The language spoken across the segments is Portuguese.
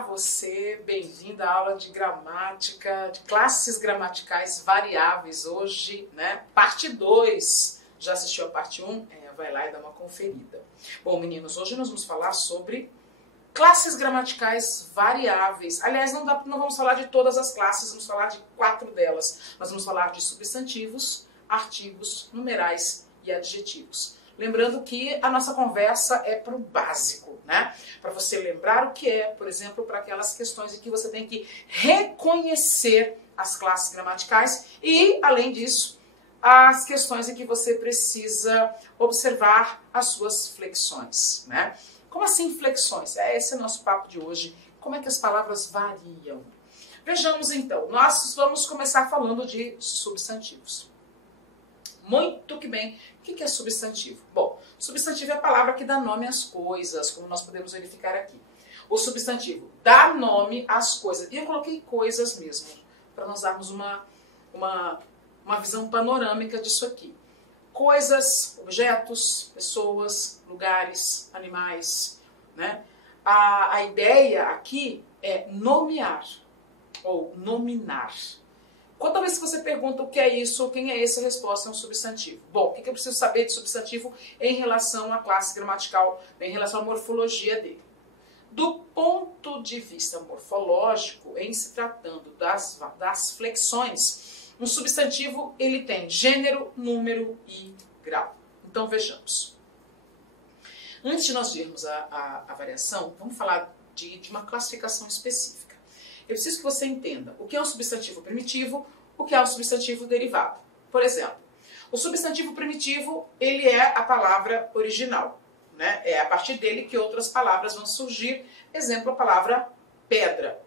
Olá, você, bem-vindo à aula de gramática, de classes gramaticais variáveis. Hoje, né, parte 2. Já assistiu a parte 1? Vai lá e dá uma conferida. Bom, meninos, hoje nós vamos falar sobre classes gramaticais variáveis. Aliás, não vamos falar de todas as classes, vamos falar de 4 delas. Nós vamos falar de substantivos, artigos, numerais e adjetivos. Lembrando que a nossa conversa é para o básico, né? Para você lembrar o que é, por exemplo, para aquelas questões em que você tem que reconhecer as classes gramaticais e, além disso, as questões em que você precisa observar as suas flexões, né? Como assim flexões? Esse é o nosso papo de hoje. Como é que as palavras variam? Vejamos então, nós vamos começar falando de substantivos. Muito que bem. O que é substantivo? Bom, substantivo é a palavra que dá nome às coisas, como nós podemos verificar aqui. O substantivo dá nome às coisas. E eu coloquei coisas mesmo, para nós darmos uma visão panorâmica disso aqui. Coisas, objetos, pessoas, lugares, animais, né? A ideia aqui é nomear ou nominar. Toda vez que você pergunta o que é isso, quem é esse, a resposta é um substantivo. Bom, o que eu preciso saber de substantivo em relação à classe gramatical, em relação à morfologia dele? Do ponto de vista morfológico, em se tratando das flexões, um substantivo ele tem gênero, número e grau. Então vejamos. Antes de nós vermos a variação, vamos falar de uma classificação específica. Eu preciso que você entenda o que é um substantivo primitivo, o que é um substantivo derivado. Por exemplo, o substantivo primitivo, ele é a palavra original, né? É a partir dele que outras palavras vão surgir. Exemplo, a palavra pedra.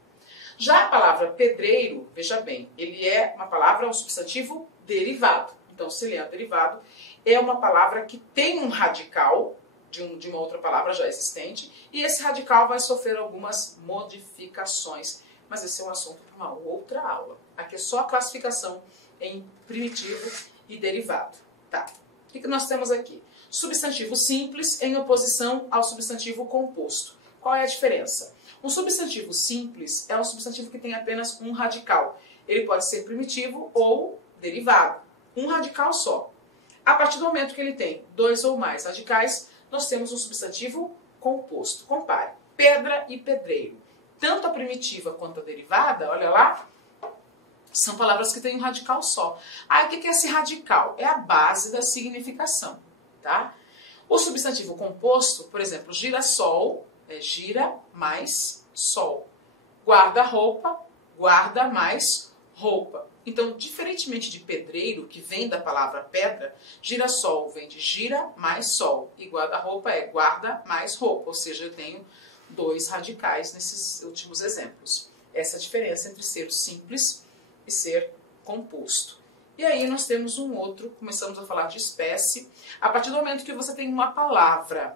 Já a palavra pedreiro, veja bem, ele é uma palavra, um substantivo derivado. Então, se ele é derivado, é uma palavra que tem um radical de uma outra palavra já existente, e esse radical vai sofrer algumas modificações. Mas esse é um assunto para uma outra aula. Aqui é só a classificação em primitivo e derivado. Tá. O que nós temos aqui? Substantivo simples em oposição ao substantivo composto. Qual é a diferença? Um substantivo simples é um substantivo que tem apenas um radical. Ele pode ser primitivo ou derivado. Um radical só. A partir do momento que ele tem 2 ou mais radicais, nós temos um substantivo composto. Compare. Pedra e pedreiro. Tanto a primitiva quanto a derivada, olha lá, são palavras que têm um radical só. O que é esse radical? É a base da significação, tá? O substantivo composto, por exemplo, girassol, é gira mais sol. Guarda-roupa, guarda mais roupa. Então, diferentemente de pedreiro, que vem da palavra pedra, girassol vem de gira mais sol. E guarda-roupa é guarda mais roupa, ou seja, eu tenho 2 radicais nesses últimos exemplos. Essa é a diferença entre ser simples e ser composto. E aí nós temos um outro, começamos a falar de espécie. A partir do momento que você tem uma palavra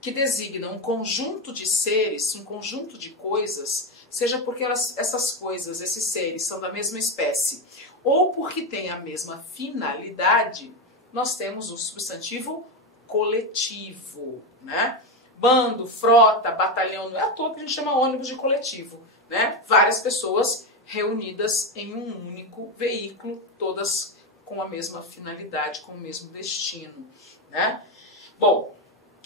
que designa um conjunto de seres, um conjunto de coisas, seja porque essas coisas, esses seres são da mesma espécie, ou porque têm a mesma finalidade, nós temos o substantivo coletivo, né? Bando, frota, batalhão, não é à toa que a gente chama ônibus de coletivo, né? Várias pessoas reunidas em um único veículo, todas com a mesma finalidade, com o mesmo destino, né? Bom,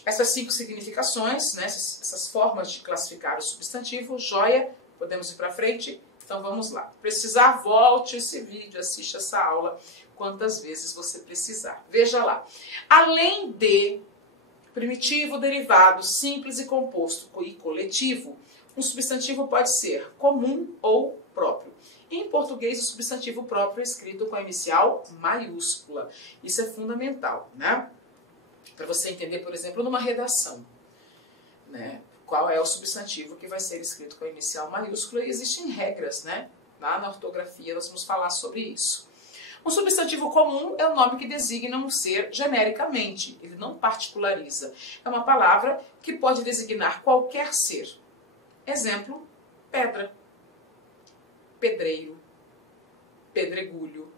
essas 5 significações, né? Essas formas de classificar o substantivo, joia, podemos ir para frente? Então vamos lá. Precisar, volte esse vídeo, assista essa aula quantas vezes você precisar. Veja lá. Além de primitivo, derivado, simples e composto e coletivo, um substantivo pode ser comum ou próprio. Em português, o substantivo próprio é escrito com a inicial maiúscula. Isso é fundamental, né? Para você entender, por exemplo, numa redação, né? Qual é o substantivo que vai ser escrito com a inicial maiúscula, e existem regras, né? Lá na ortografia nós vamos falar sobre isso. Um substantivo comum é o nome que designa um ser genericamente, ele não particulariza. É uma palavra que pode designar qualquer ser. Exemplo, pedra, pedreiro, pedregulho.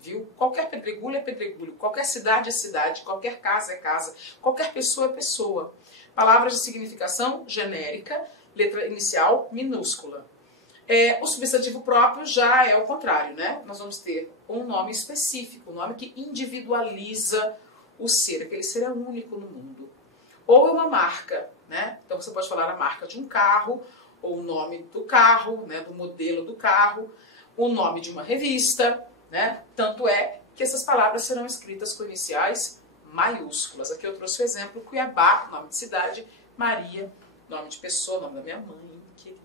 Viu? Qualquer pedregulho é pedregulho, qualquer cidade é cidade, qualquer casa é casa, qualquer pessoa é pessoa. Palavras de significação genérica letra inicial minúscula. O substantivo próprio já é o contrário, né? Nós vamos ter um nome específico, um nome que individualiza o ser, aquele ser é único no mundo. Ou é uma marca, né? Então você pode falar a marca de um carro, ou o nome do carro, né? Do modelo do carro, o nome de uma revista, né? Tanto é que essas palavras serão escritas com iniciais maiúsculas. Aqui eu trouxe o exemplo: Cuiabá, nome de cidade; Maria, nome de pessoa, nome da minha mãe, querida.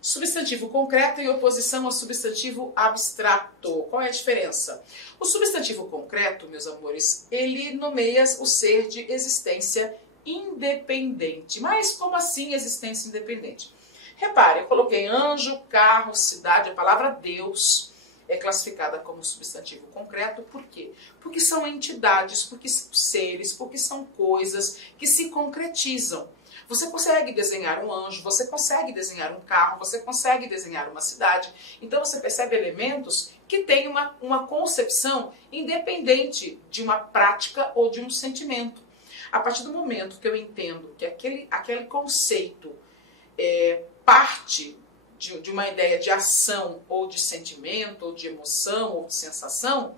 Substantivo concreto em oposição ao substantivo abstrato. Qual é a diferença? O substantivo concreto, meus amores, ele nomeia o ser de existência independente. Mas como assim existência independente? Repare, eu coloquei anjo, carro, cidade, a palavra Deus é classificada como substantivo concreto. Por quê? Porque são entidades, porque são seres, porque são coisas que se concretizam. Você consegue desenhar um anjo, você consegue desenhar um carro, você consegue desenhar uma cidade. Então você percebe elementos que têm uma concepção independente de uma prática ou de um sentimento. A partir do momento que eu entendo que aquele conceito parte de uma ideia de ação ou de sentimento, ou de emoção, ou de sensação,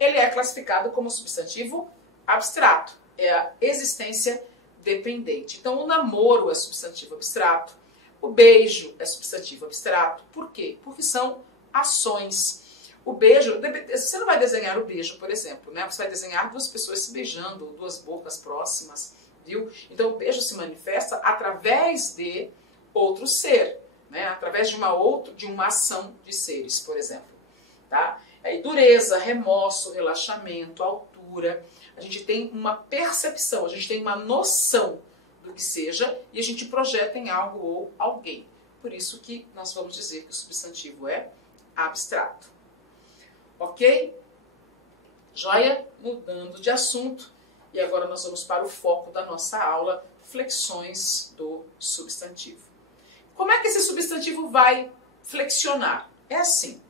ele é classificado como substantivo abstrato. É a existência dependente. Então, o namoro é substantivo abstrato, o beijo é substantivo abstrato. Por quê? Porque são ações. O beijo, você não vai desenhar o beijo, por exemplo, né? Você vai desenhar duas pessoas se beijando, duas bocas próximas, viu? Então, o beijo se manifesta através de outro ser, né? Através de uma ação de seres, por exemplo, tá? Aí, dureza, remorso, relaxamento, altura. A gente tem uma percepção, a gente tem uma noção do que seja e a gente projeta em algo ou alguém. Por isso que nós vamos dizer que o substantivo é abstrato. Ok? Joia? Mudando de assunto. E agora nós vamos para o foco da nossa aula, flexões do substantivo. Como é que esse substantivo vai flexionar? É assim.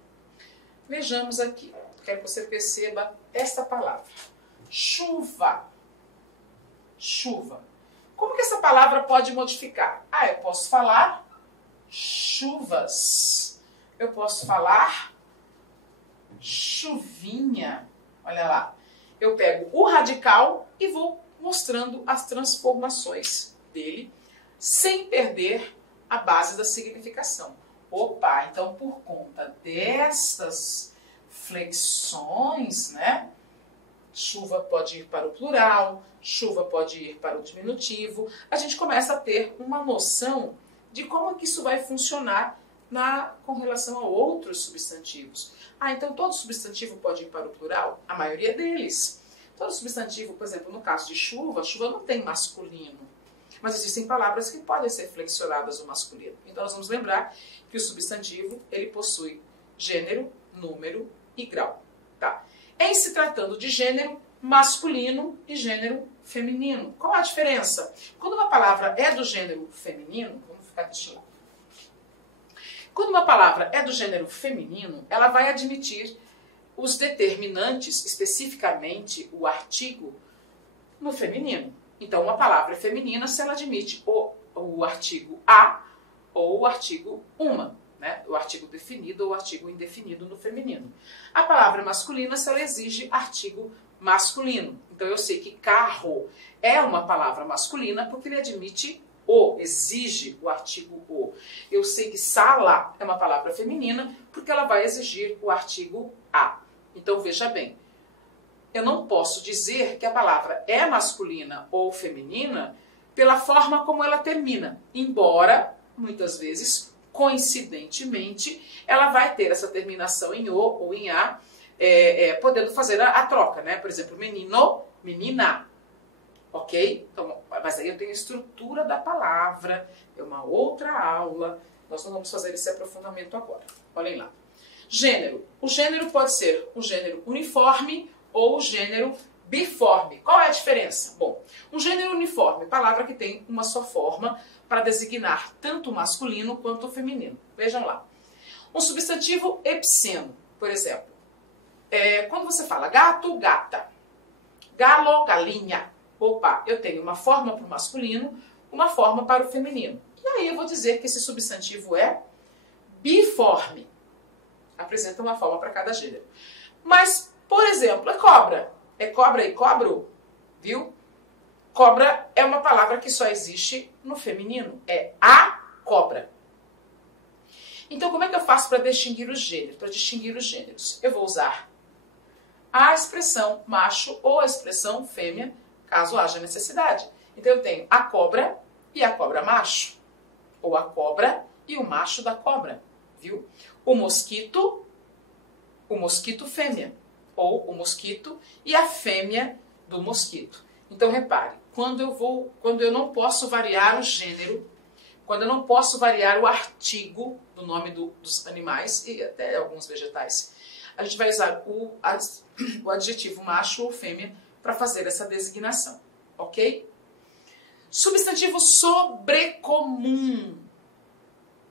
Vejamos aqui. Quero que você perceba esta palavra. Chuva. Chuva. Como que essa palavra pode modificar? Eu posso falar chuvas. Eu posso falar chuvinha. Olha lá. Eu pego o radical e vou mostrando as transformações dele sem perder a base da significação. Opa, então por conta destas flexões, né? Chuva pode ir para o plural, chuva pode ir para o diminutivo. A gente começa a ter uma noção de como que isso vai funcionar com relação a outros substantivos. Então todo substantivo pode ir para o plural? A maioria deles. Todo substantivo, por exemplo, no caso de chuva, chuva não tem masculino. Mas existem palavras que podem ser flexionadas no masculino. Então nós vamos lembrar que o substantivo ele possui gênero, número e grau. Tá? Em se tratando de gênero masculino e gênero feminino. Qual a diferença? Quando uma palavra é do gênero feminino, vamos ficar deste lado. Quando uma palavra é do gênero feminino, ela vai admitir os determinantes, especificamente o artigo, no feminino. Então, uma palavra é feminina se ela admite o artigo a ou o artigo uma. Né? O artigo definido ou o artigo indefinido no feminino. A palavra masculina se ela exige artigo masculino. Então eu sei que carro é uma palavra masculina porque ele admite exige o artigo o. Eu sei que sala é uma palavra feminina porque ela vai exigir o artigo a. Então veja bem, eu não posso dizer que a palavra é masculina ou feminina pela forma como ela termina, embora muitas vezes coincidentemente, ela vai ter essa terminação em o ou em a, podendo fazer a troca, né? Por exemplo, menino, menina, ok? Então, mas aí eu tenho a estrutura da palavra, é uma outra aula, nós não vamos fazer esse aprofundamento agora. Olhem lá. Gênero. O gênero pode ser um gênero uniforme ou o gênero biforme. Qual é a diferença? Bom, um gênero uniforme, palavra que tem uma só forma, para designar tanto o masculino quanto o feminino. Vejam lá. Um substantivo epiceno, por exemplo. Quando você fala gato, gata. Galo, galinha. Opa, eu tenho uma forma para o masculino, uma forma para o feminino. E aí eu vou dizer que esse substantivo é biforme. Apresenta uma forma para cada gênero. Mas, por exemplo, é cobra. É cobra e cobro, viu? Cobra é uma palavra que só existe no feminino. É a cobra. Então, como é que eu faço para distinguir os gêneros? Para distinguir os gêneros, eu vou usar a expressão macho ou a expressão fêmea, caso haja necessidade. Então, eu tenho a cobra e a cobra macho. Ou a cobra e o macho da cobra, viu? O mosquito fêmea. Ou o mosquito e a fêmea do mosquito. Então, repare, quando eu não posso variar o gênero, quando eu não posso variar o artigo do nome dos animais e até alguns vegetais, a gente vai usar o adjetivo macho ou fêmea para fazer essa designação, ok? Substantivo sobrecomum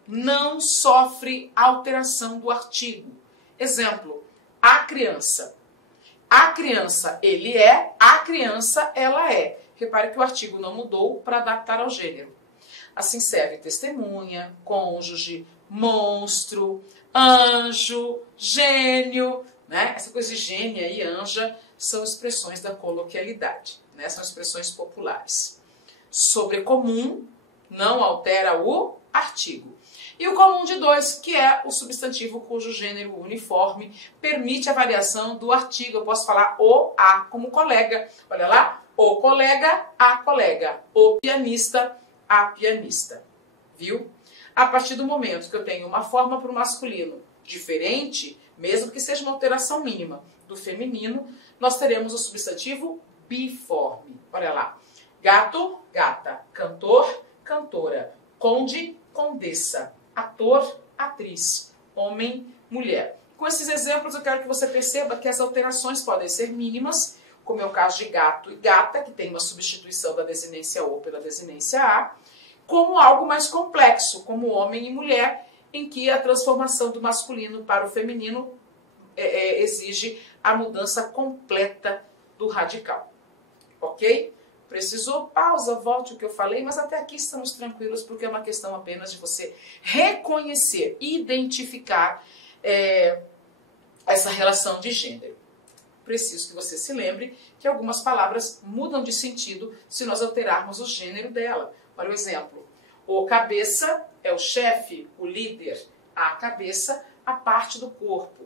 não sofre alteração do artigo. Exemplo, a criança. A criança, ele é, a criança, ela é. Repare que o artigo não mudou para adaptar ao gênero. Assim serve testemunha, cônjuge, monstro, anjo, gênio, né? Essa coisa de gênia e anja são expressões da coloquialidade, né? São expressões populares. Sobrecomum não altera o artigo. E o comum de dois, que é o substantivo cujo gênero uniforme permite a variação do artigo. Eu posso falar o, a, como colega. Olha lá, o colega, a colega. O pianista, a pianista. Viu? A partir do momento que eu tenho uma forma para o masculino diferente, mesmo que seja uma alteração mínima do feminino, nós teremos o substantivo biforme. Olha lá. Gato, gata. Cantor, cantora. Conde, condessa. Ator, atriz. Homem, mulher. Com esses exemplos eu quero que você perceba que as alterações podem ser mínimas, como é o caso de gato e gata, que tem uma substituição da desinência o pela desinência a, como algo mais complexo, como homem e mulher, em que a transformação do masculino para o feminino exige a mudança completa do radical. Ok? Precisou? Pausa, volte o que eu falei, mas até aqui estamos tranquilos, porque é uma questão apenas de você reconhecer, identificar essa relação de gênero. Preciso que você se lembre que algumas palavras mudam de sentido se nós alterarmos o gênero dela. Olha o exemplo. O cabeça é o chefe, o líder. A cabeça, a parte do corpo.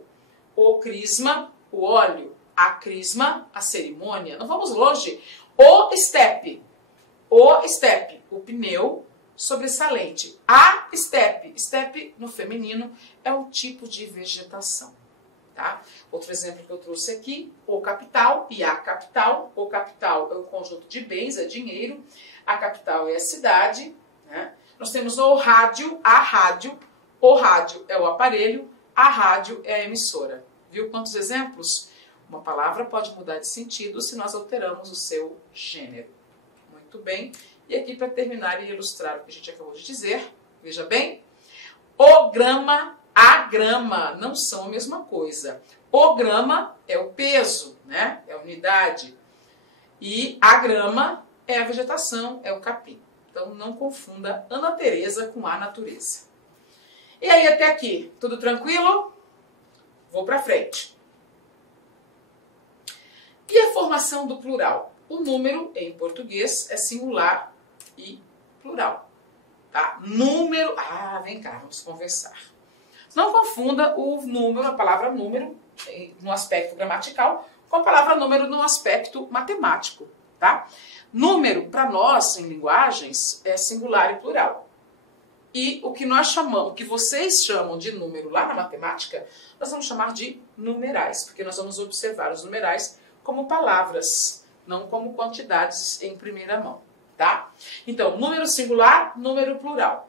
O crisma, o óleo. A crisma, a cerimônia. Não vamos longe. O estepe, o pneu sobressalente. A estepe no feminino é um tipo de vegetação. Tá? Outro exemplo que eu trouxe aqui, o capital e a capital. O capital é o conjunto de bens, é dinheiro. A capital é a cidade. Né? Nós temos o rádio, a rádio. O rádio é o aparelho, a rádio é a emissora. Viu quantos exemplos? Uma palavra pode mudar de sentido se nós alteramos o seu gênero. Muito bem. E aqui, para terminar e ilustrar o que a gente acabou de dizer, veja bem, o grama, a grama não são a mesma coisa. O grama é o peso, né? É a unidade. E a grama é a vegetação, é o capim. Então, não confunda Ana Teresa com a natureza. E aí, até aqui, tudo tranquilo? Vou para frente. E a formação do plural? O número, em português, é singular e plural. Tá? Número... Ah, vem cá, vamos conversar. Não confunda o número, a palavra número, no aspecto gramatical, com a palavra número no aspecto matemático. Tá? Número, para nós, em linguagens, é singular e plural. E o que nós chamamos, o que vocês chamam de número lá na matemática, nós vamos chamar de numerais, porque nós vamos observar os numerais como palavras, não como quantidades em primeira mão, tá? Então, número singular, número plural.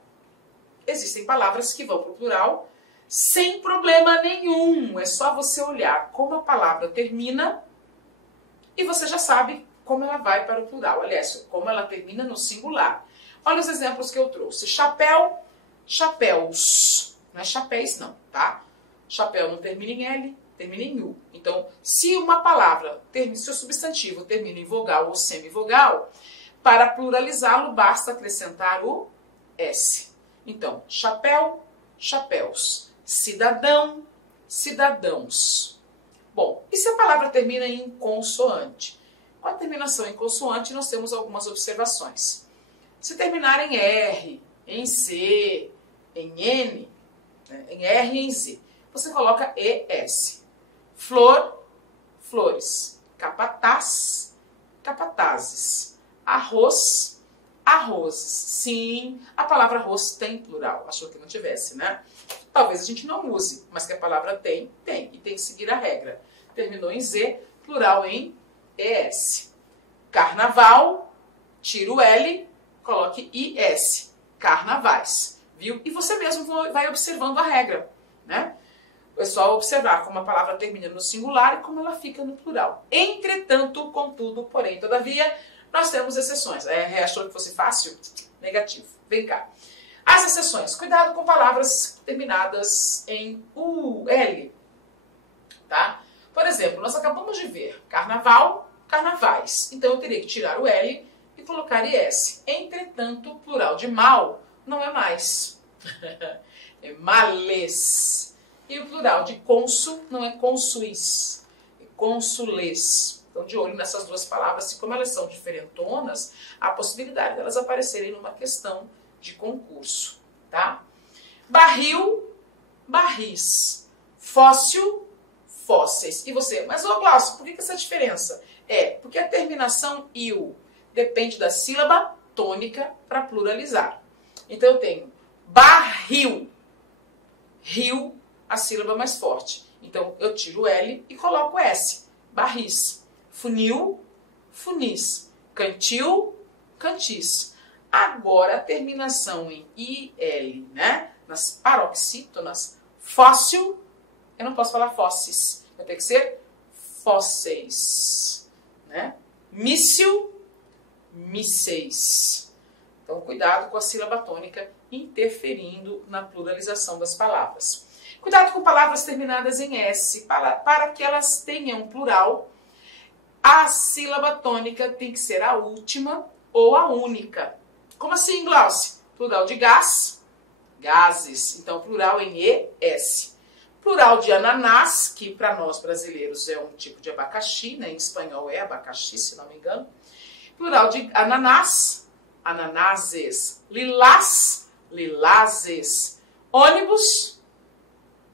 Existem palavras que vão para o plural sem problema nenhum. É só você olhar como a palavra termina e você já sabe como ela vai para o plural. Aliás, como ela termina no singular. Olha os exemplos que eu trouxe. Chapéu, chapéus. Não é chapéus não, tá? Chapéu não termina em L, termina em U. Então, se uma palavra, se o substantivo termina em vogal ou semivogal, Para pluralizá-lo, basta acrescentar o S. Então, chapéu, chapéus. Cidadão, cidadãos. Bom, e se a palavra termina em consoante? Com a terminação em consoante, nós temos algumas observações. Se terminar em R, em Z, em N, né, em R e em Z, você coloca ES. Flor, flores. Capataz, capatazes. Arroz, arrozes. Sim, a palavra arroz tem plural. Achou que não tivesse, né? Talvez a gente não use, mas que a palavra tem, tem. E tem que seguir a regra. Terminou em Z, plural em ES. Carnaval, tira o L, coloque IS. Carnavais. Viu? E você mesmo vai observando a regra, né? É só observar como a palavra termina no singular e como ela fica no plural. Entretanto, contudo, porém, todavia, nós temos exceções. Achou que fosse fácil? Negativo. Vem cá. As exceções. Cuidado com palavras terminadas em UL. Tá? Por exemplo, nós acabamos de ver carnaval, carnavais. Então, eu teria que tirar o L e colocar IS. Entretanto, plural de mal não é mais. É males. E o plural de cônsul não é cônsuis, é cônsules. Então, de olho nessas duas palavras, assim como elas são diferentonas, há a possibilidade delas aparecerem numa questão de concurso, tá? Barril, barris. Fóssil, fósseis. E você, mas ô Glaucio, por que essa diferença? Porque a terminação il depende da sílaba tônica para pluralizar. Então, eu tenho barril, rio, a sílaba mais forte. Então, eu tiro o L e coloco o S. Barris. Funil, funis. Cantil, cantis. Agora, a terminação em IL, né? Nas paroxítonas, fóssil, eu não posso falar fósseis. Vai ter que ser fósseis, né? Míssil, mísseis. Então, cuidado com a sílaba tônica interferindo na pluralização das palavras. Cuidado com palavras terminadas em S. Para que elas tenham plural, a sílaba tônica tem que ser a última ou a única. Como assim, Glaucio? Plural de gás, gases. Então, plural em ES. Plural de ananás, que para nós brasileiros é um tipo de abacaxi, né? Em espanhol é abacaxi, se não me engano. Plural de ananás, ananases. Lilás, lilazes. Ônibus,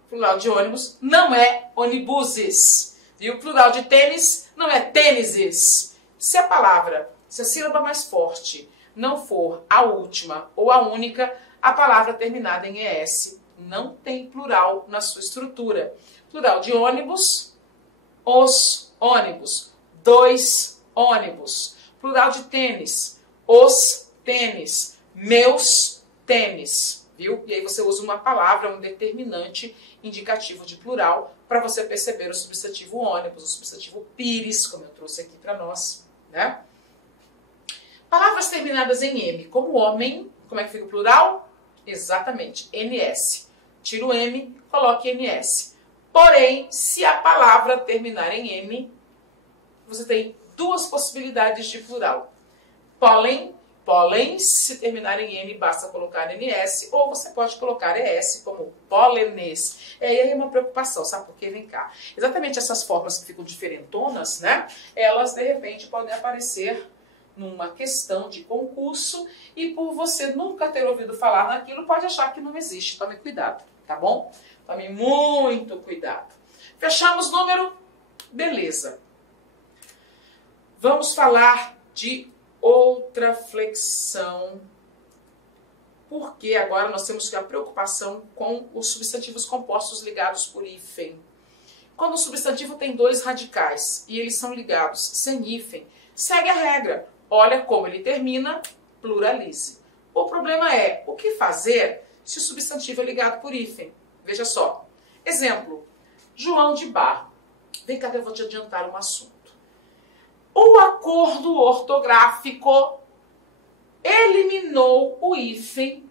plural de ônibus, não é onibuses. Viu? Plural de tênis não é tênises. Se a sílaba mais forte não for a última ou a única, a palavra terminada em ES não tem plural na sua estrutura. Plural de ônibus, os ônibus, dois ônibus. Plural de tênis, os tênis, meus tênis. Viu? E aí você usa uma palavra, um determinante indicativo de plural, para você perceber o substantivo ônibus, o substantivo pires, como eu trouxe aqui para nós, né? Palavras terminadas em M, como homem, como é que fica o plural? Exatamente, NS. Tira o M, coloque NS. Porém, se a palavra terminar em M, você tem duas possibilidades de plural. Pólen, pólen, se terminar em N, basta colocar NS, ou você pode colocar ES como pólenes. E aí é uma preocupação, sabe por quê? Vem cá. Exatamente essas formas que ficam diferentonas, né? Elas, de repente, podem aparecer numa questão de concurso e por você nunca ter ouvido falar naquilo, pode achar que não existe. Tome cuidado, tá bom? Tome muito cuidado. Fechamos número? Beleza. Vamos falar de outra flexão, porque agora nós temos a preocupação com os substantivos compostos ligados por hífen. Quando o substantivo tem dois radicais e eles são ligados sem hífen, segue a regra. Olha como ele termina, pluralize. O problema é, o que fazer se o substantivo é ligado por hífen? Veja só. Exemplo, João de Barro. Vem cá que eu vou te adiantar um assunto. O acordo ortográfico eliminou o hífen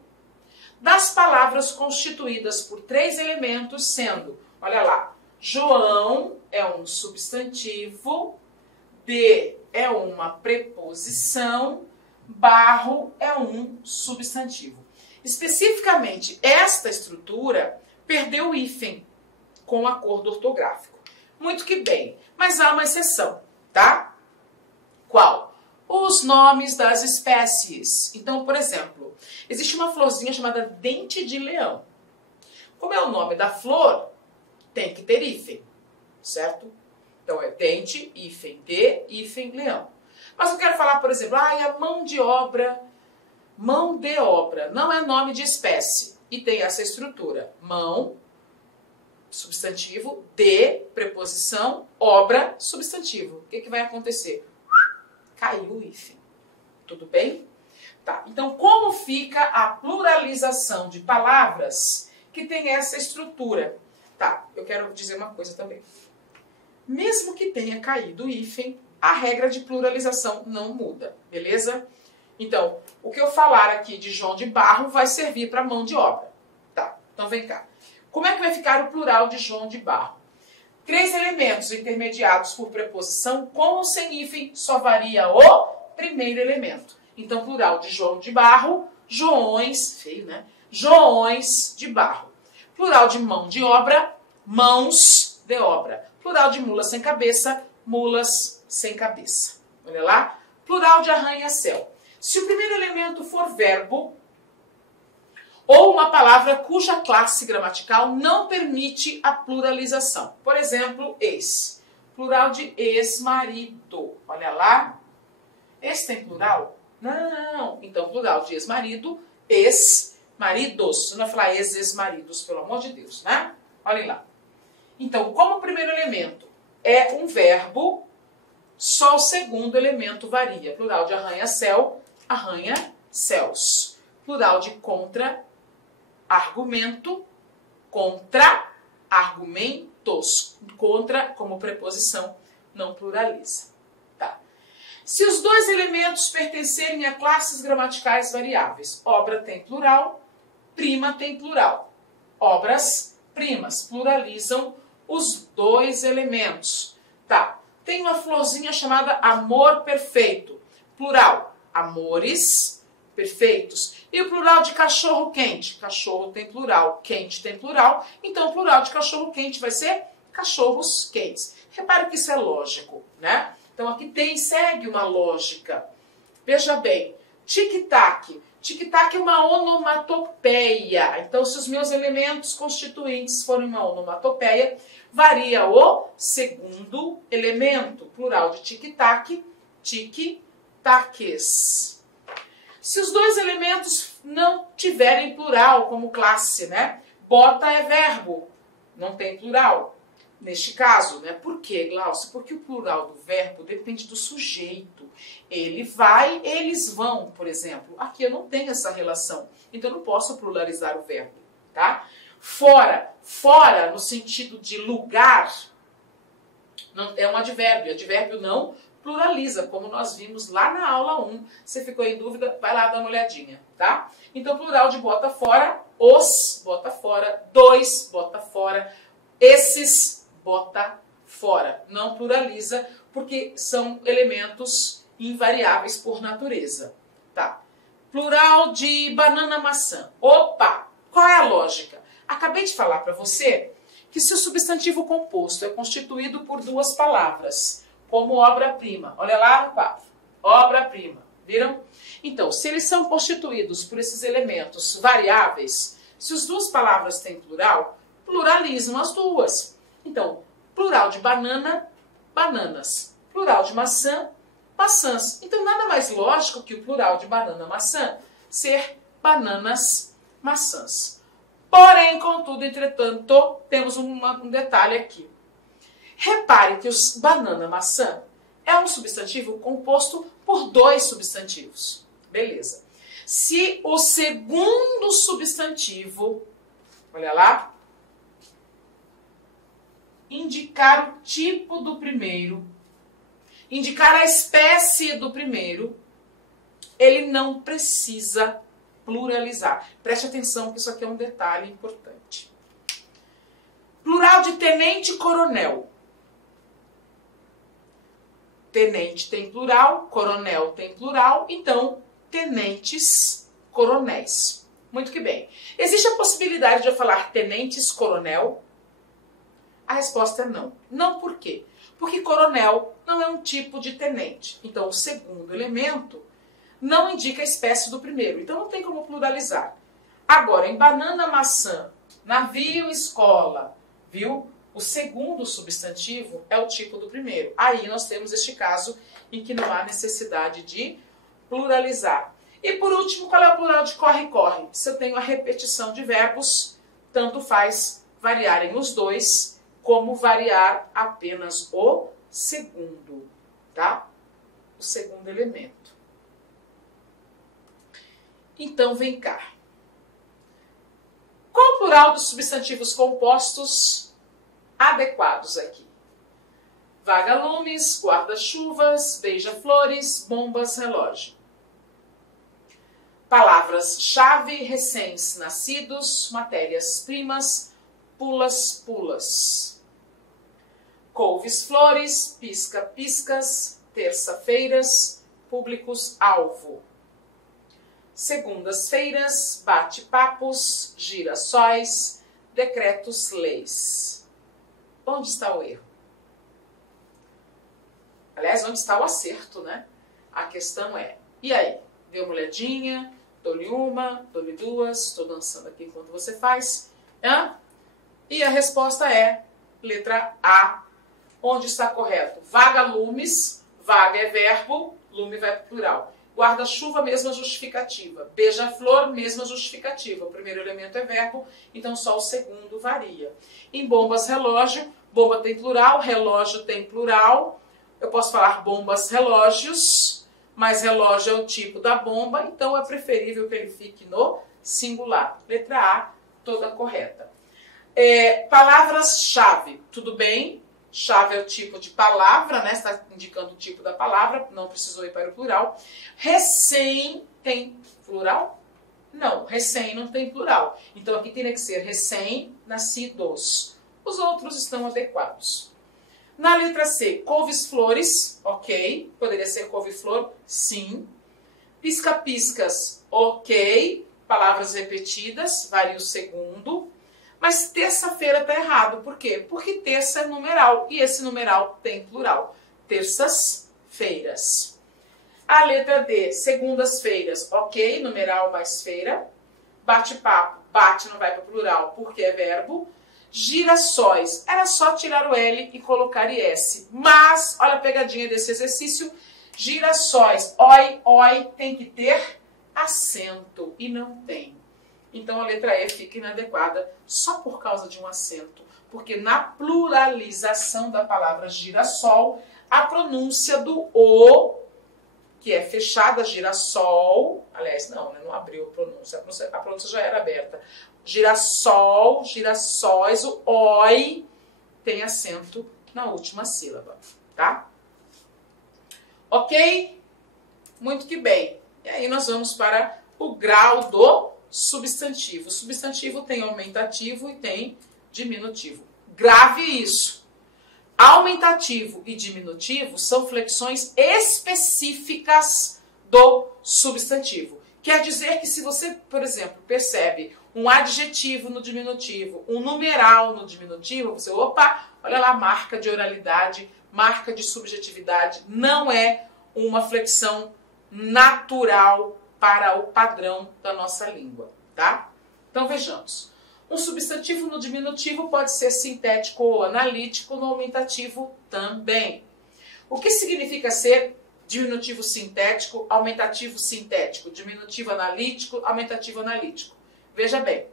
das palavras constituídas por três elementos, sendo, olha lá, João é um substantivo, de é uma preposição, barro é um substantivo. Especificamente, esta estrutura perdeu o hífen com acordo ortográfico. Muito que bem, mas há uma exceção, tá? Qual? Os nomes das espécies. Então, por exemplo, existe uma florzinha chamada dente de leão. Como é o nome da flor, tem que ter hífen, certo? Então é dente, hífen, de, hífen, leão. Mas eu quero falar, por exemplo, a mão de obra não é nome de espécie. E tem essa estrutura, mão, substantivo, de, preposição, obra, substantivo. O que vai acontecer? Caiu o hífen. Tudo bem? Tá. Então, como fica a pluralização de palavras que tem essa estrutura? Tá, eu quero dizer uma coisa também. Mesmo que tenha caído o hífen, a regra de pluralização não muda, beleza? Então, o que eu falar aqui de João de Barro vai servir para mão de obra. Tá, então vem cá. Como é que vai ficar o plural de João de Barro? 3 elementos intermediados por preposição, com ou sem hífen, só varia o primeiro elemento. Então, plural de João de Barro, Joões, feio, né? Joões de barro. Plural de mão de obra, mãos de obra. Plural de mula sem cabeça, mulas sem cabeça. Olha lá. Plural de arranha-céu. Se o primeiro elemento for verbo ou uma palavra cuja classe gramatical não permite a pluralização. Por exemplo, ex. Plural de ex-marido. Olha lá. Esse tem plural? Não. Então, plural de ex-marido, ex-maridos. Não vai falar ex-maridos, pelo amor de Deus, né? Olhem lá. Então, como o primeiro elemento é um verbo, só o segundo elemento varia. Plural de arranha-céu, arranha-céus. Plural de contra-argumento, contra-argumentos. Contra, como preposição, não pluraliza. Tá. Se os dois elementos pertencerem a classes gramaticais variáveis, obra tem plural, prima tem plural. Obras primas pluralizam os dois elementos. Tá. Tem uma florzinha chamada amor perfeito. Plural, amores perfeitos. E o plural de cachorro quente? Cachorro tem plural, quente tem plural. Então, o plural de cachorro quente vai ser cachorros quentes. Repare que isso é lógico, né? Então, aqui segue uma lógica. Veja bem, tic-tac. Tic-tac é uma onomatopeia. Então, se os meus elementos constituintes forem uma onomatopeia, varia o segundo elemento. Plural de tic-tac, tic-taques. Se os dois elementos não tiverem plural como classe, né? Bota é verbo, não tem plural. Neste caso, né? Por quê, Glaucio? Porque o plural do verbo depende do sujeito. Ele vai, eles vão, por exemplo. Aqui eu não tenho essa relação, então eu não posso pluralizar o verbo, tá? Fora, fora no sentido de lugar, não, é um advérbio. Advérbio não pluraliza, como nós vimos lá na aula 1. Se ficou em dúvida, vai lá dar uma olhadinha, tá? Então, plural de bota fora, os, bota fora, dois, bota fora, esses, bota fora. Não pluraliza, porque são elementos invariáveis por natureza, tá? Plural de banana maçã. Opa! Qual é a lógica? Acabei de falar para você que se o substantivo composto é constituído por duas palavras, como obra-prima, olha lá no quadro, obra-prima, viram? Então, se eles são constituídos por esses elementos variáveis, se as duas palavras têm plural, pluralizam as duas. Então, plural de banana, bananas. Plural de maçã, maçãs. Então, nada mais lógico que o plural de banana, maçã ser bananas, maçãs. Porém, contudo, entretanto, temos um detalhe aqui. Repare que os banana, maçã é um substantivo composto por dois substantivos. Beleza. Se o segundo substantivo, olha lá, indicar o tipo do primeiro, indicar a espécie do primeiro, ele não precisa pluralizar. Preste atenção que isso aqui é um detalhe importante. Plural de tenente-coronel. Tenente tem plural, coronel tem plural, então tenentes coronéis. Muito que bem. Existe a possibilidade de eu falar tenentes coronel? A resposta é não. Não por quê? Porque coronel não é um tipo de tenente. Então, o segundo elemento não indica a espécie do primeiro. Então, não tem como pluralizar. Agora, em banana, maçã, navio, escola, viu? O segundo substantivo é o tipo do primeiro. Aí nós temos este caso em que não há necessidade de pluralizar. E por último, qual é o plural de corre-corre? Se eu tenho a repetição de verbos, tanto faz variarem os dois, como variar apenas o segundo, tá? O segundo elemento. Então, vem cá. Qual o plural dos substantivos compostos adequados aqui? Vagalumes, guarda-chuvas, beija-flores, bombas, relógio. Palavras-chave, recém-nascidos, matérias-primas, pulas-pulas. Couves-flores, pisca-piscas, terça-feiras, públicos-alvo. Segundas-feiras, bate-papos, girassóis, decretos-leis. Onde está o erro? Aliás, onde está o acerto, né? A questão é, e aí? Deu uma olhadinha? Dou-lhe uma, dou-lhe duas, estou dançando aqui enquanto você faz. Hã? E a resposta é letra A. Onde está correto? Vagalumes, vaga é verbo, lume vai para o plural. Guarda-chuva, mesma justificativa. Beija-flor, mesma justificativa. O primeiro elemento é verbo, então só o segundo varia. Em bombas, relógio, bomba tem plural, relógio tem plural. Eu posso falar bombas, relógios, mas relógio é o tipo da bomba, então é preferível que ele fique no singular. Letra A, toda correta. Palavras-chave, tudo bem? Chave é o tipo de palavra, né? Está indicando o tipo da palavra, não precisou ir para o plural. Recém tem plural? Não, recém não tem plural. Então aqui teria que ser recém-nascidos. Os outros estão adequados. Na letra C, couves-flores, ok. Poderia ser couve-flor, sim. Pisca-piscas, ok. Palavras repetidas, varia o segundo. Mas terça-feira está errado. Por quê? Porque terça é numeral e esse numeral tem plural. Terças-feiras. A letra D, segundas-feiras, ok. Numeral mais feira. Bate-papo, bate não vai para plural porque é verbo. Girassóis, era só tirar o L e colocar IS. Mas, olha a pegadinha desse exercício. Girassóis, oi, oi, tem que ter acento e não tem. Então a letra E fica inadequada só por causa de um acento. Porque na pluralização da palavra girassol, a pronúncia do O, que é fechada, girassol, aliás, não abriu a pronúncia já era aberta. Girassol, girassóis, o OI tem acento na última sílaba, tá? Ok? Muito que bem. E aí nós vamos para o grau do substantivo. O substantivo tem aumentativo e tem diminutivo. Grave isso. Aumentativo e diminutivo são flexões específicas do substantivo. Quer dizer que se você, por exemplo, percebe um adjetivo no diminutivo, um numeral no diminutivo, você, opa, olha lá, marca de oralidade, marca de subjetividade, não é uma flexão natural para o padrão da nossa língua, tá? Então vejamos. Um substantivo no diminutivo pode ser sintético ou analítico, no aumentativo também. O que significa ser diminutivo sintético, aumentativo sintético, diminutivo analítico, aumentativo analítico? Veja bem,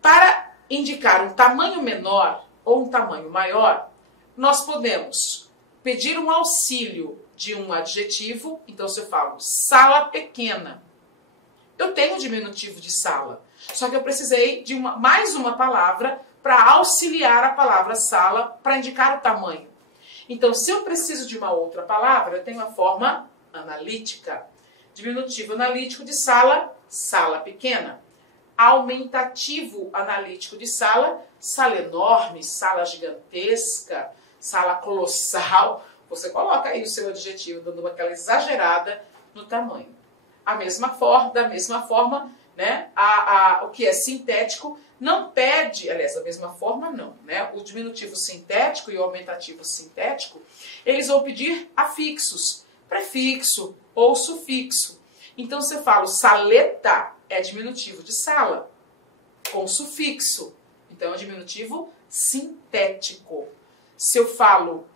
para indicar um tamanho menor ou um tamanho maior, nós podemos pedir um auxílio de um adjetivo. Então, se eu falo sala pequena, eu tenho o diminutivo de sala, só que eu precisei de mais uma palavra para auxiliar a palavra sala para indicar o tamanho. Então, se eu preciso de uma outra palavra, eu tenho a forma analítica. Diminutivo analítico de sala, sala pequena. Aumentativo analítico de sala, sala enorme, sala gigantesca, sala colossal. Você coloca aí o seu adjetivo, dando aquela exagerada no tamanho. Da mesma forma, né, o que é sintético não pede, aliás, da mesma forma não, né, o diminutivo sintético e o aumentativo sintético, eles vão pedir afixos, prefixo ou sufixo. Então, se eu falo saleta, é diminutivo de sala, com sufixo. Então, é diminutivo sintético. Se eu falo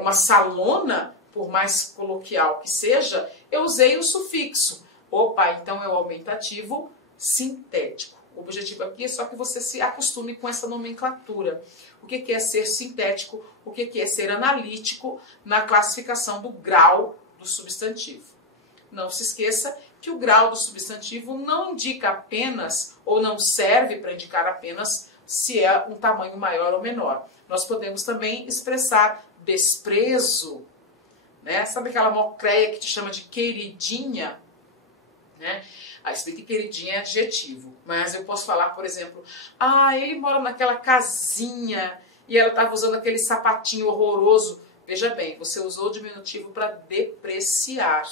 uma salona, por mais coloquial que seja, eu usei o sufixo. Opa, então é o aumentativo sintético. O objetivo aqui é só que você se acostume com essa nomenclatura. O que é ser sintético, o que é ser analítico na classificação do grau do substantivo. Não se esqueça que o grau do substantivo não indica apenas, ou não serve para indicar apenas, se é um tamanho maior ou menor. Nós podemos também expressar desprezo, né? Sabe aquela mocreia que te chama de queridinha? Né? Aí você vê que queridinha é adjetivo, mas eu posso falar, por exemplo, ele mora naquela casinha e ela estava usando aquele sapatinho horroroso. Veja bem, você usou o diminutivo para depreciar.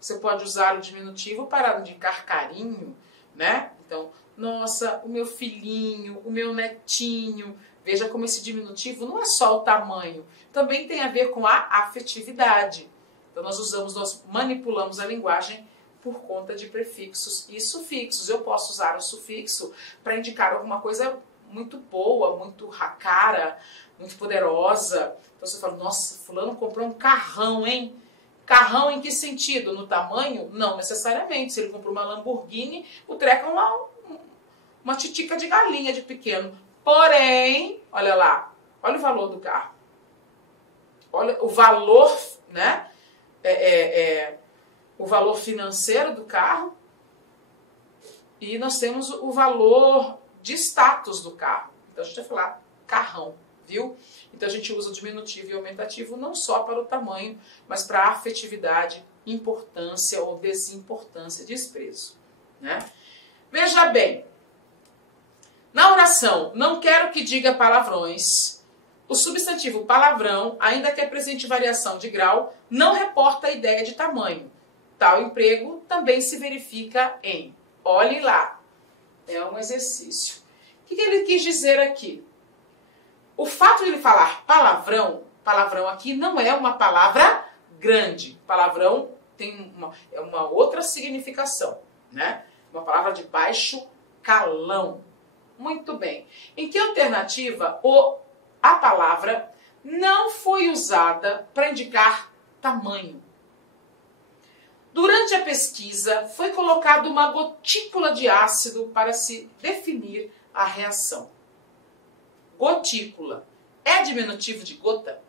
Você pode usar o diminutivo para indicar carinho, né? Então, nossa, o meu filhinho, o meu netinho. Veja como esse diminutivo não é só o tamanho, também tem a ver com a afetividade. Então, nós manipulamos a linguagem por conta de prefixos e sufixos. Eu posso usar o sufixo para indicar alguma coisa muito boa, muito cara, muito poderosa. Então, você fala, nossa, fulano comprou um carrão, hein? Carrão em que sentido? No tamanho? Não necessariamente. Se ele comprou uma Lamborghini, o treco é uma titica de galinha de pequeno. Porém, olha lá, olha o valor do carro. Olha o valor, né? O valor financeiro do carro. E nós temos o valor de status do carro. Então a gente vai falar carrão, viu? Então a gente usa o diminutivo e o aumentativo não só para o tamanho, mas para a afetividade, importância ou desimportância, desprezo, né? Veja bem, na oração, não quero que diga palavrões. O substantivo palavrão, ainda que apresente variação de grau, não reporta a ideia de tamanho. Tal emprego também se verifica em, olhe lá, é um exercício. O que ele quis dizer aqui? O fato de ele falar palavrão aqui não é uma palavra grande. Palavrão tem uma outra significação, né? Uma palavra de baixo calão. Muito bem. Em que alternativa a palavra não foi usada para indicar tamanho? Durante a pesquisa, foi colocada uma gotícula de ácido para se definir a reação. Gotícula é diminutivo de gota?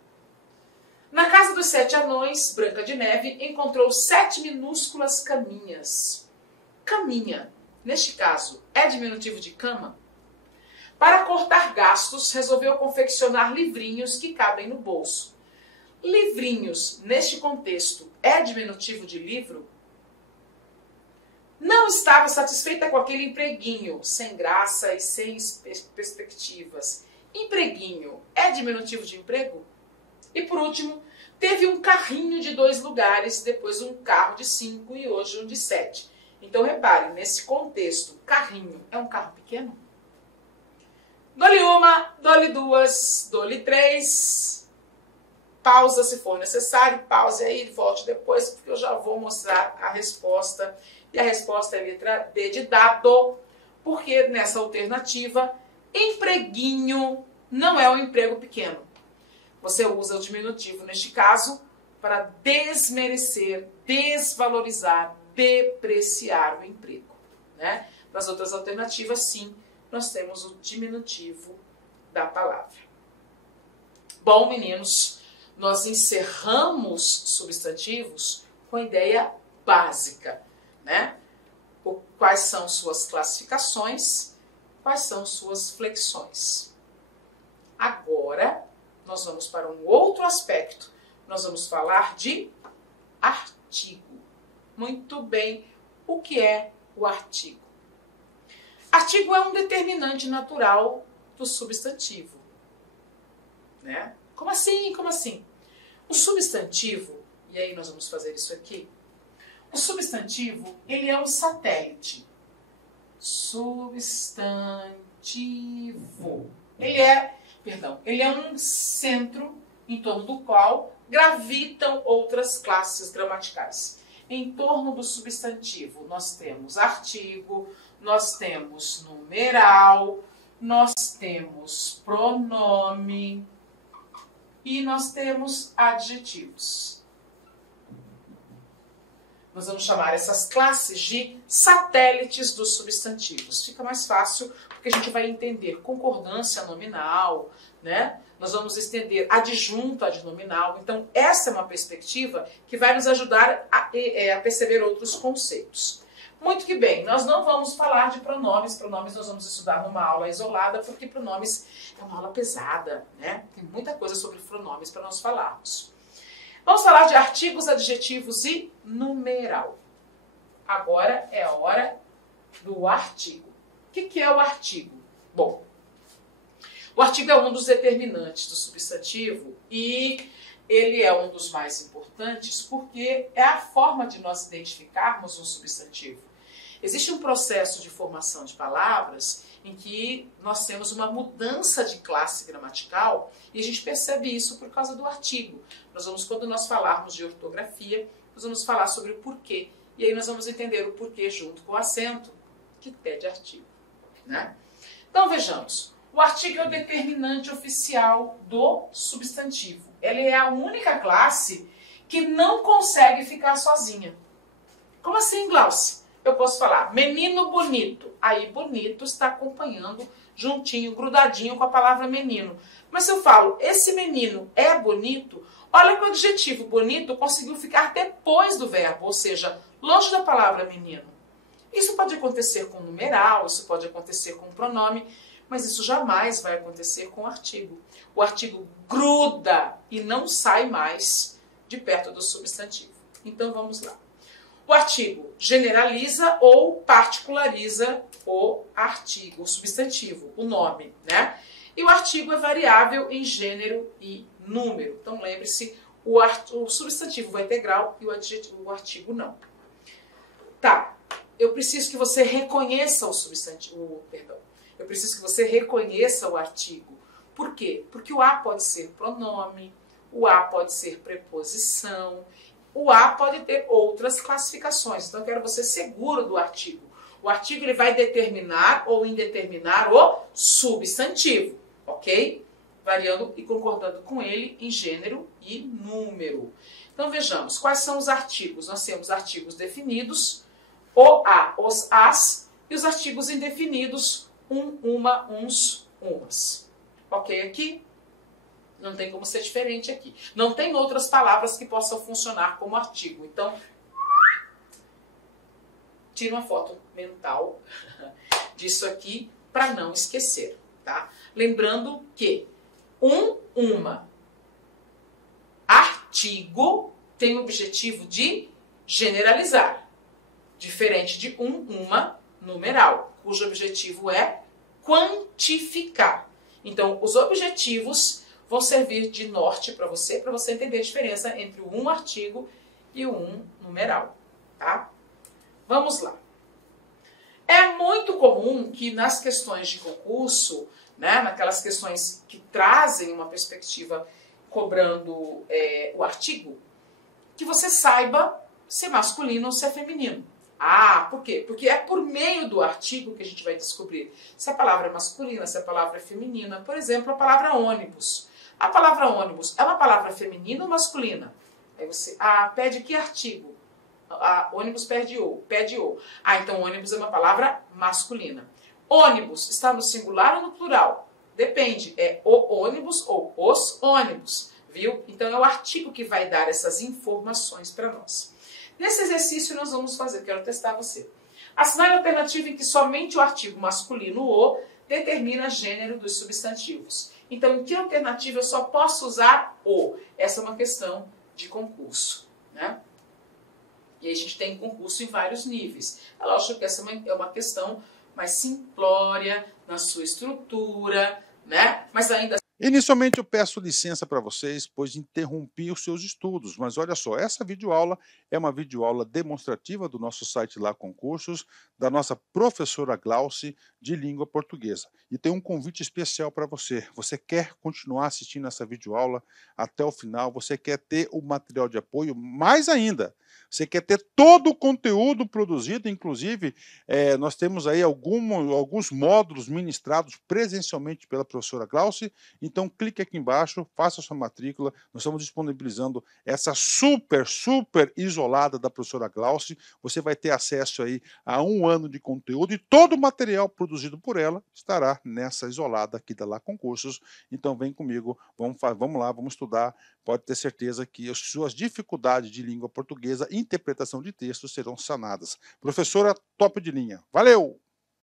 Na casa dos 7 anões, Branca de Neve encontrou 7 minúsculas caminhas. Caminha, neste caso, é diminutivo de cama? Para cortar gastos, resolveu confeccionar livrinhos que cabem no bolso. Livrinhos, neste contexto, é diminutivo de livro? Não estava satisfeita com aquele empreguinho, sem graça e sem perspectivas. Empreguinho é diminutivo de emprego? E por último, teve um carrinho de 2 lugares, depois um carro de 5 e hoje um de 7. Então repare, nesse contexto, carrinho é um carro pequeno? Dou-lhe uma, dou-lhe 2, dou-lhe 3. Pausa se for necessário, pause aí, volte depois, porque eu já vou mostrar a resposta. E a resposta é a letra D de dado, porque nessa alternativa, empreguinho não é um emprego pequeno. Você usa o diminutivo, neste caso, para desmerecer, desvalorizar, depreciar o emprego, né? Nas outras alternativas, sim, nós temos o diminutivo da palavra. Bom, meninos, nós encerramos substantivos com a ideia básica, né? Quais são suas classificações, quais são suas flexões. Agora, nós vamos para um outro aspecto. Nós vamos falar de artigo. Muito bem, o que é o artigo? Artigo é um determinante natural do substantivo, né? Como assim? Como assim? O substantivo, e aí nós vamos fazer isso aqui, O substantivo, ele é um satélite. Substantivo. Ele é um centro em torno do qual gravitam outras classes gramaticais. Em torno do substantivo, nós temos artigo, nós temos numeral, nós temos pronome e nós temos adjetivos. Nós vamos chamar essas classes de satélites dos substantivos. Fica mais fácil porque a gente vai entender concordância nominal, né? Nós vamos estender adjunto adnominal. Então, essa é uma perspectiva que vai nos ajudar a perceber outros conceitos. Muito que bem, nós não vamos falar de pronomes. Pronomes nós vamos estudar numa aula isolada, porque pronomes é uma aula pesada, né? Tem muita coisa sobre pronomes para nós falarmos. Vamos falar de artigos, adjetivos e numeral. Agora é a hora do artigo. O que é o artigo? Bom, o artigo é um dos determinantes do substantivo e ele é um dos mais importantes porque é a forma de nós identificarmos um substantivo. Existe um processo de formação de palavras em que nós temos uma mudança de classe gramatical e a gente percebe isso por causa do artigo. Quando nós falarmos de ortografia, nós vamos falar sobre o porquê. E aí nós vamos entender o porquê junto com o acento que pede artigo, né? Então vejamos, o artigo é o determinante oficial do substantivo. Ele é a única classe que não consegue ficar sozinha. Como assim, Glaucia? Eu posso falar menino bonito. Aí bonito está acompanhando juntinho, grudadinho com a palavra menino. Mas se eu falo esse menino é bonito, olha que o adjetivo bonito conseguiu ficar depois do verbo, ou seja, longe da palavra menino. Isso pode acontecer com numeral, isso pode acontecer com pronome, mas isso jamais vai acontecer com o artigo. O artigo gruda e não sai mais de perto do substantivo. Então vamos lá. O artigo generaliza ou particulariza o artigo, o substantivo, o nome, né? E o artigo é variável em gênero e número. Então lembre-se, o substantivo vai ter grau e o artigo não. Tá, eu preciso que você reconheça o substantivo, eu preciso que você reconheça o artigo. Por quê? Porque o a pode ser pronome, o a pode ser preposição, o a pode ter outras classificações. Então eu quero você seguro do artigo. O artigo ele vai determinar ou indeterminar o substantivo, ok? Variando e concordando com ele em gênero e número. Então vejamos, quais são os artigos? Nós temos artigos definidos, o, a, os, as, e os artigos indefinidos, um, uma, uns, umas. Ok aqui? Não tem como ser diferente aqui. Não tem outras palavras que possam funcionar como artigo. Então, tira uma foto mental disso aqui para não esquecer, tá? Lembrando que uma, artigo tem o objetivo de generalizar, diferente de uma, numeral, cujo objetivo é quantificar. Então, os objetivos vão servir de norte para você entender a diferença entre o um artigo e o um numeral, tá? Vamos lá. É muito comum que nas questões de concurso, né, naquelas questões que trazem uma perspectiva cobrando o artigo, que você saiba se é masculino ou se é feminino. Ah, por quê? Porque é por meio do artigo que a gente vai descobrir se a palavra é masculina, se a palavra é feminina. Por exemplo, a palavra ônibus. A palavra ônibus é uma palavra feminina ou masculina? Aí você, pede que artigo? Ônibus pede o. Então ônibus é uma palavra masculina. Ônibus está no singular ou no plural? Depende, é o ônibus ou os ônibus, viu? Então é o artigo que vai dar essas informações para nós. Nesse exercício nós vamos fazer, quero testar você. Assinale a alternativa em que somente o artigo masculino o determina gênero dos substantivos. Então, em que alternativa eu só posso usar o? Essa é uma questão de concurso, né? E aí a gente tem concurso em vários níveis. É lógico que essa é uma questão mais simplória na sua estrutura, né? Mas ainda Inicialmente eu peço licença para vocês, pois interrompi os seus estudos, mas olha só, essa videoaula é uma videoaula demonstrativa do nosso site Lá Concursos, da nossa professora Glauce de língua portuguesa. E tem um convite especial para você. Você quer continuar assistindo essa videoaula até o final? Você quer ter o material de apoio? Mais ainda, você quer ter todo o conteúdo produzido, inclusive nós temos aí alguns módulos ministrados presencialmente pela professora Glauce. Então, clique aqui embaixo, faça sua matrícula. Nós estamos disponibilizando essa super isolada da professora Glauce. Você vai ter acesso aí a 1 ano de conteúdo e todo o material produzido por ela estará nessa isolada aqui da Lá Concursos. Então, vem comigo, vamos lá, vamos estudar. Pode ter certeza que as suas dificuldades de língua portuguesa e interpretação de textos serão sanadas. Professora top de linha. Valeu!